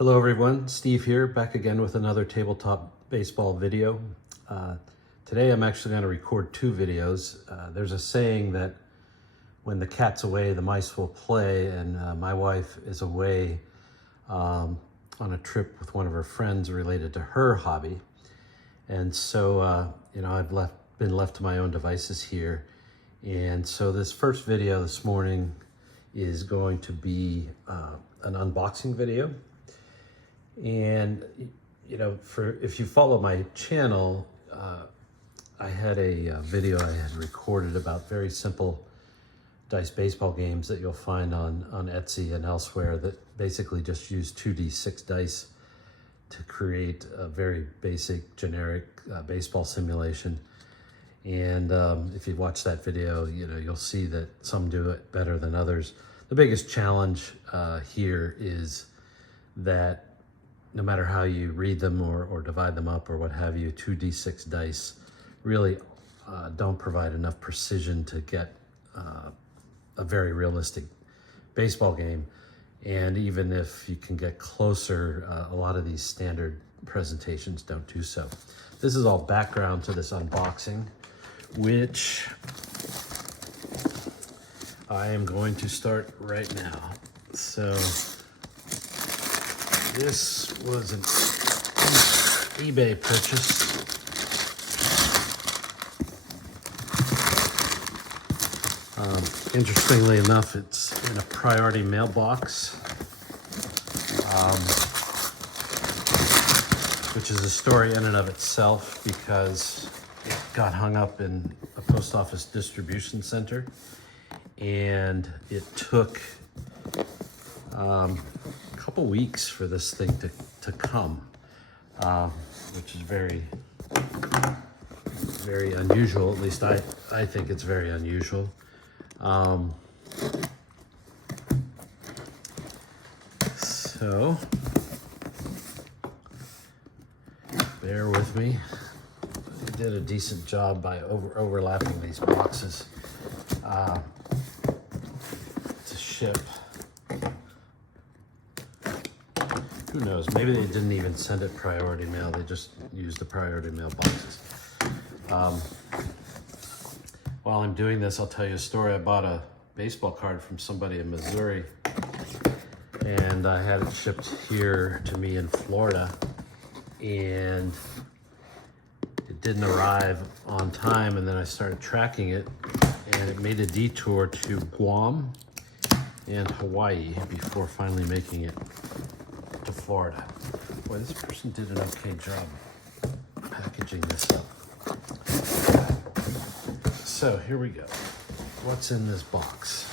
Hello everyone, Steve here, back again with another tabletop baseball video. Today I'm actually going to record two videos. There's a saying that when the cat's away, the mice will play, and my wife is away on a trip with one of her friends related to her hobby. And so, I've been left to my own devices here. And so this first video this morning is going to be an unboxing video. And if you follow my channel, I had a video I had recorded about very simple dice baseball games that you'll find on Etsy and elsewhere that basically just use 2d6 dice to create a very basic generic baseball simulation. And if you watch that video, you'll see that some do it better than others. The biggest challenge here is that no matter how you read them or divide them up or what have you, 2d6 dice really don't provide enough precision to get a very realistic baseball game. And even if you can get closer, a lot of these standard presentations don't do so. This is all background to this unboxing, which I am going to start right now. So this was an eBay purchase. Interestingly enough, it's in a priority mailbox, which is a story in and of itself because it got hung up in a post office distribution center, and it took a couple weeks for this thing to come, which is very, very unusual. At least I think it's very unusual. So bear with me. I did a decent job by overlapping these boxes to ship. Who knows? Maybe they didn't even send it priority mail. They just used the priority mail boxes. While I'm doing this, I'll tell you a story. I bought a baseball card from somebody in Missouri, and I had it shipped here to me in Florida, and it didn't arrive on time, and then I started tracking it, and it made a detour to Guam and Hawaii before finally making it to Florida. Boy, this person did an okay job packaging this up. So here we go. What's in this box?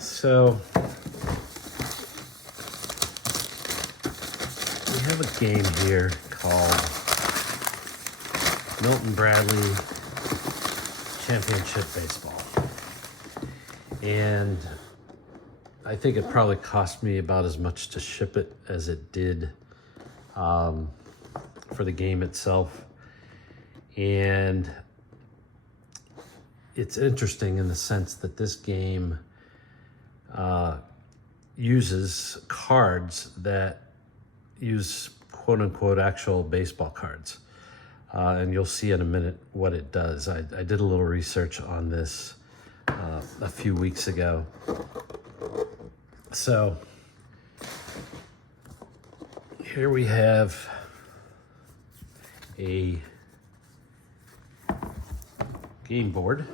So we have a game here called Milton Bradley Championship Baseball. And I think it probably cost me about as much to ship it as it did for the game itself. And it's interesting in the sense that this game uses cards that use quote-unquote actual baseball cards. And you'll see in a minute what it does. I did a little research on this a few weeks ago. So here we have a game board,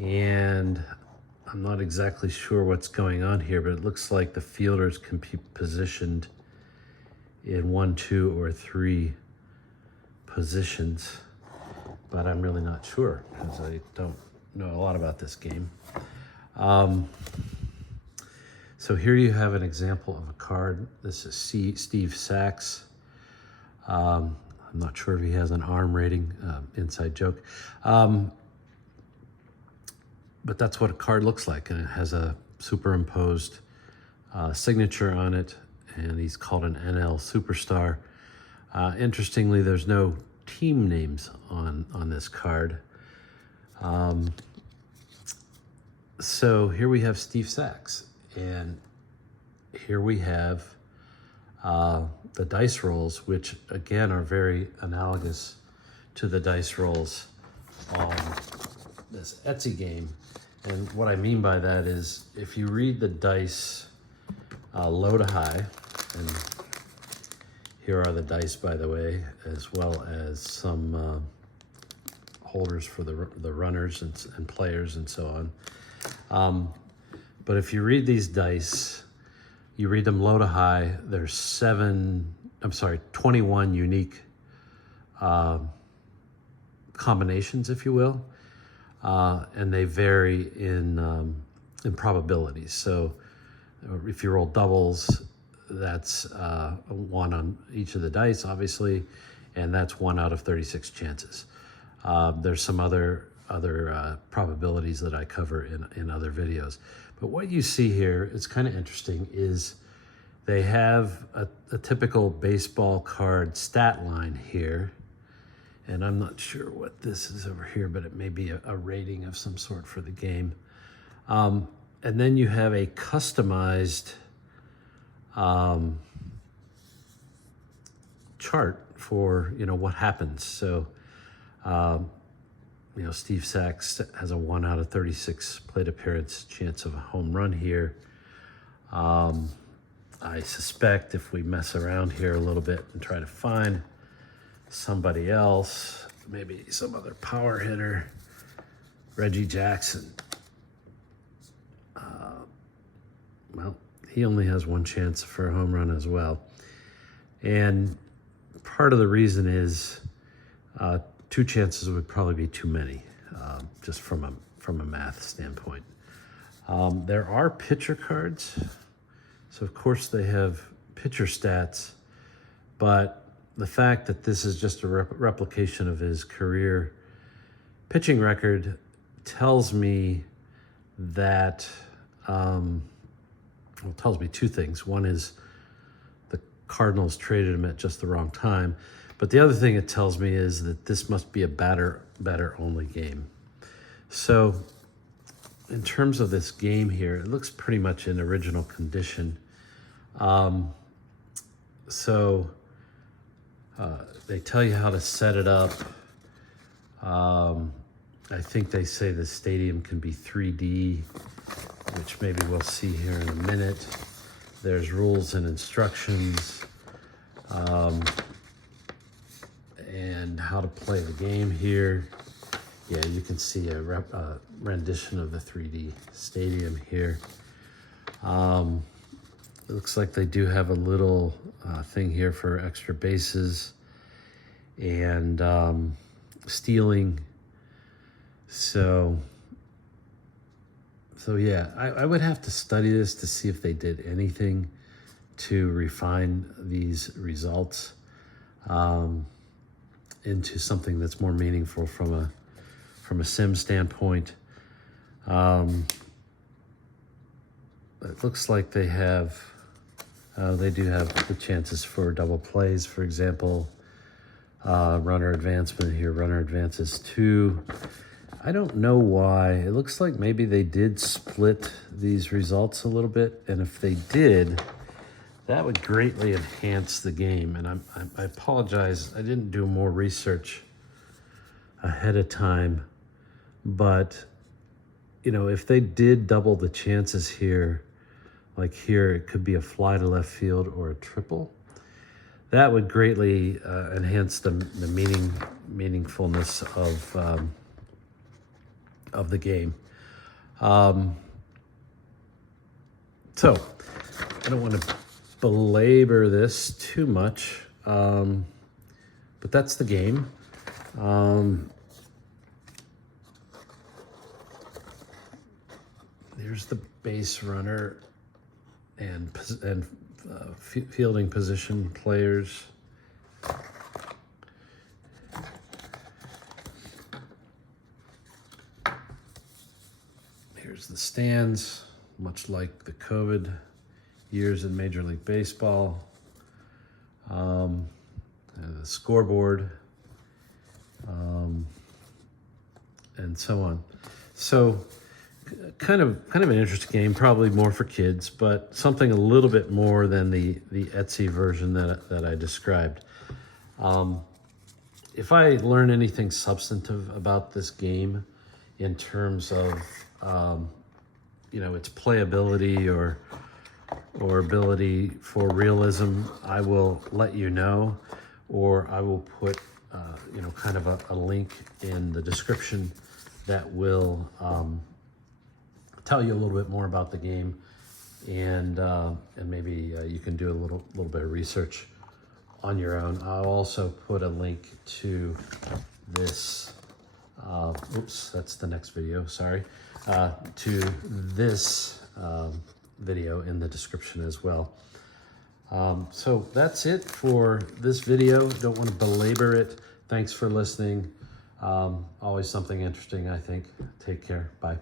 and I'm not exactly sure what's going on here, but it looks like the fielders can be positioned in 1, 2, or 3 positions, but I'm really not sure because I don't know a lot about this game. So here you have an example of a card. This is Steve Sachs. I'm not sure if he has an arm rating, inside joke. But that's what a card looks like, and it has a superimposed signature on it, and he's called an NL Superstar. Interestingly, there's no team names on this card. So here we have Steve Sachs, and here we have the dice rolls, which again are very analogous to the dice rolls on this Etsy game. And what I mean by that is if you read the dice low to high, and here are the dice, by the way, as well as some holders for the runners and players and so on. But if you read these dice, you read them low to high, there's 21 unique combinations, if you will, and they vary in probabilities. So if you roll doubles, that's one on each of the dice, obviously, and that's 1 out of 36 chances. There's some other probabilities that I cover in other videos. But what you see here, it's kind of interesting, is they have a typical baseball card stat line here. And I'm not sure what this is over here, but it may be a rating of some sort for the game. And then you have a customized chart for, what happens. So, Steve Sachs has a 1 out of 36 plate appearance chance of a home run here. I suspect if we mess around here a little bit and try to find somebody else, maybe some other power hitter, Reggie Jackson. Well, he only has 1 chance for a home run as well. And part of the reason is 2 chances would probably be too many, just from a math standpoint. There are pitcher cards, so of course they have pitcher stats, but the fact that this is just a replication of his career pitching record tells me that, tells me 2 things. One is the Cardinals traded him at just the wrong time. But the other thing it tells me is that this must be a batter only game. So in terms of this game here, it looks pretty much in original condition. They tell you how to set it up. I think they say the stadium can be 3D, which maybe we'll see here in a minute. There's rules and instructions, and how to play the game here. Yeah, you can see a rendition of the 3D stadium here. It looks like they do have a little thing here for extra bases and stealing. So yeah, I would have to study this to see if they did anything to refine these results into something that's more meaningful from a sim standpoint. It looks like they do have the chances for double plays. For example, runner advancement here, runner advances 2. I don't know why. It looks like maybe they did split these results a little bit, and if they did, that would greatly enhance the game. And I apologize, I didn't do more research ahead of time, but if they did double the chances here, like here, it could be a fly to left field or a triple. That would greatly enhance the meaningfulness of the game. So I don't want to belabor this too much, but that's the game. There's the base runner and fielding position players. Here's the stands, much like the COVID years in Major League Baseball. And the scoreboard, and so on. So kind of an interesting game, probably more for kids, but something a little bit more than the Etsy version that I described. If I learn anything substantive about this game in terms of its playability or ability for realism, I will let you know, or I will put kind of a link in the description that will tell you a little bit more about the game, and maybe you can do a little bit of research on your own. I'll also put a link to this. Oops, that's the next video. Sorry, to this video in the description as well. So that's it for this video. Don't want to belabor it. Thanks for listening. Always something interesting, I think. Take care. Bye.